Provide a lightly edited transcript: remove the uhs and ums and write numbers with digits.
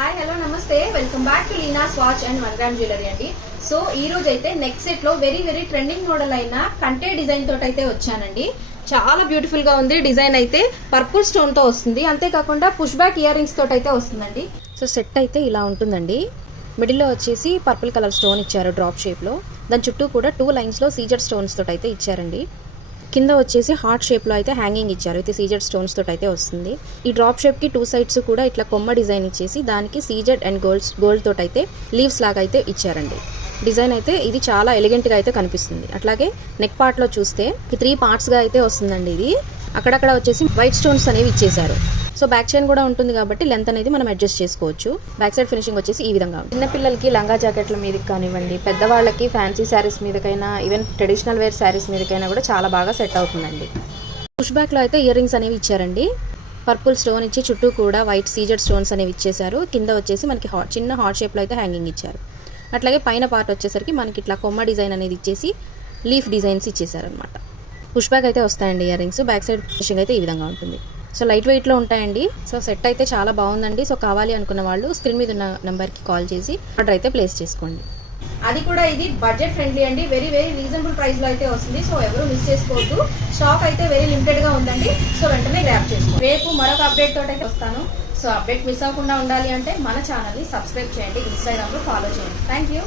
Hi hello నమస్తే welcome back to Leena's watch and 1 gram jewellery అండి. సో ఈ రోజు అయితే నెక్ సెట్ లో వెరీ వెరీ ట్రెండింగ్ మోడల్ అయిన కంటే డిజైన్ తోటి అయితే వచ్చానండి. చాలా బ్యూటిఫుల్ గా ఉంది. డిజైన్ అయితే పర్పుల్ స్టోన్ తో వస్తుంది, అంతేకాకుండా పుష్ బ్యాక్ ఇయర్ రింగ్స్ తోటి అయితే వస్తుందండి. సో సెట్ అయితే ఇలా ఉంటుందండి. మిడిల్ లో వచ్చేసి పర్పుల్ కలర్ స్టోన్ ఇచ్చారు డ్రాప్ షేప్ లో. దాని చుట్టూ కూడా 2 లైన్స్ లో సీజెడ్ స్టోన్స్ తోటి అయితే ఇచ్చారండి. కింద వచ్చేసి హార్ట్ షేప్ లో అయితే హ్యాంగింగ్ ఇచ్చారు. అయితే సీజెడ్ స్టోన్స్ తోటి అయితే వస్తుంది. ఈ డ్రాప్ షేప్ కి 2 సైడ్స్ కూడా ఇట్లా కొమ్మ డిజైన్ ఇచ్చేసి దానికి సీజెడ్ అండ్ గోల్డ్ తోటి అయితే లీవ్స్ లాగా అయితే ఇచ్చారండి. డిజైన్ అయితే ఇది చాలా ఎలిగెంట్ గా అయితే కనిపిస్తుంది. అట్లాగే నెక్ పార్ట్ లో చూస్తే 3 పార్ట్స్ గా అయితే వస్తుందండి. ఇది అక్కడక్కడ వచ్చేసి వైట్ స్టోన్స్ అనేవి ఇచ్చేసారు. సో బ్యాక్ చైన్ కూడా ఉంటుంది కాబట్టి లెంత్ అనేది మనం అడ్జస్ట్ చేసుకోవచ్చు. బ్యాక్ సైడ్ ఫినిషింగ్ వచ్చేసి ఈ విధంగా చిన్న పిల్లలకి లంగా జాకెట్ల మీదకి కానివ్వండి, పెద్దవాళ్ళకి ఫ్యాన్సీ శారీస్ మీదకైనా, ఈవెన్ ట్రెడిషనల్ వేర్ శారీస్ మీదకైనా కూడా చాలా బాగా సెట్ అవుతుందండి. పుష్ బ్యాక్ లో అయితే ఇయర్ రింగ్స్ అనేవి ఇచ్చారండి. పర్పుల్ స్టోన్ ఇచ్చి చుట్టూ కూడా వైట్ సీజెడ్ స్టోన్స్ అనేవి ఇచ్చేసారు. కింద వచ్చేసి మనకి చిన్న హార్ట్ షేప్ లో అయితే హ్యాంగింగ్ ఇచ్చారు. అట్లాగే పైన పార్ట్ వచ్చేసరికి మనకి ఇట్లా కొమ్మ డిజైన్ అనేది ఇచ్చేసి లీఫ్ డిజైన్స్ ఇచ్చేసారు అనమాట. పుష్ బ్యాక్ అయితే వస్తాయండి ear rings. Back side finishing అయితే ఈ విధంగా ఉంటుంది. సో లైట్ వెయిట్ లో ఉంటాయండి. సో సెట్ అయితే చాలా బాగుందండి. సో కావాలి అనుకున్న వాళ్ళు స్క్రీన్ మీద ఉన్న నెంబర్ కి కాల్ చేసి ఆర్డర్ అయితే ప్లేస్ చేసుకోండి. అది కూడా ఇది బడ్జెట్ ఫ్రెండ్లీ అండి. వెరీ వెరీ రీజనబుల్ ప్రైస్ లో అయితే వస్తుంది. సో ఎవరు మిస్ చేసుకోవద్దు. స్టాక్ అయితే వెరీ లిమిటెడ్ గా ఉందండి. సో వెంటనే గ్రాబ్ చేసుకోండి. రేపు మరొక అప్డేట్ తోటి అయితే వస్తాను. సో అప్డేట్ మిస్ అవ్వకుండా ఉండాలి అంటే మన ఛానల్ ని సబ్స్క్రైబ్ చేయండి, ఇన్స్టాగ్రామ్ లో ఫాలో చేయండి. Thank you.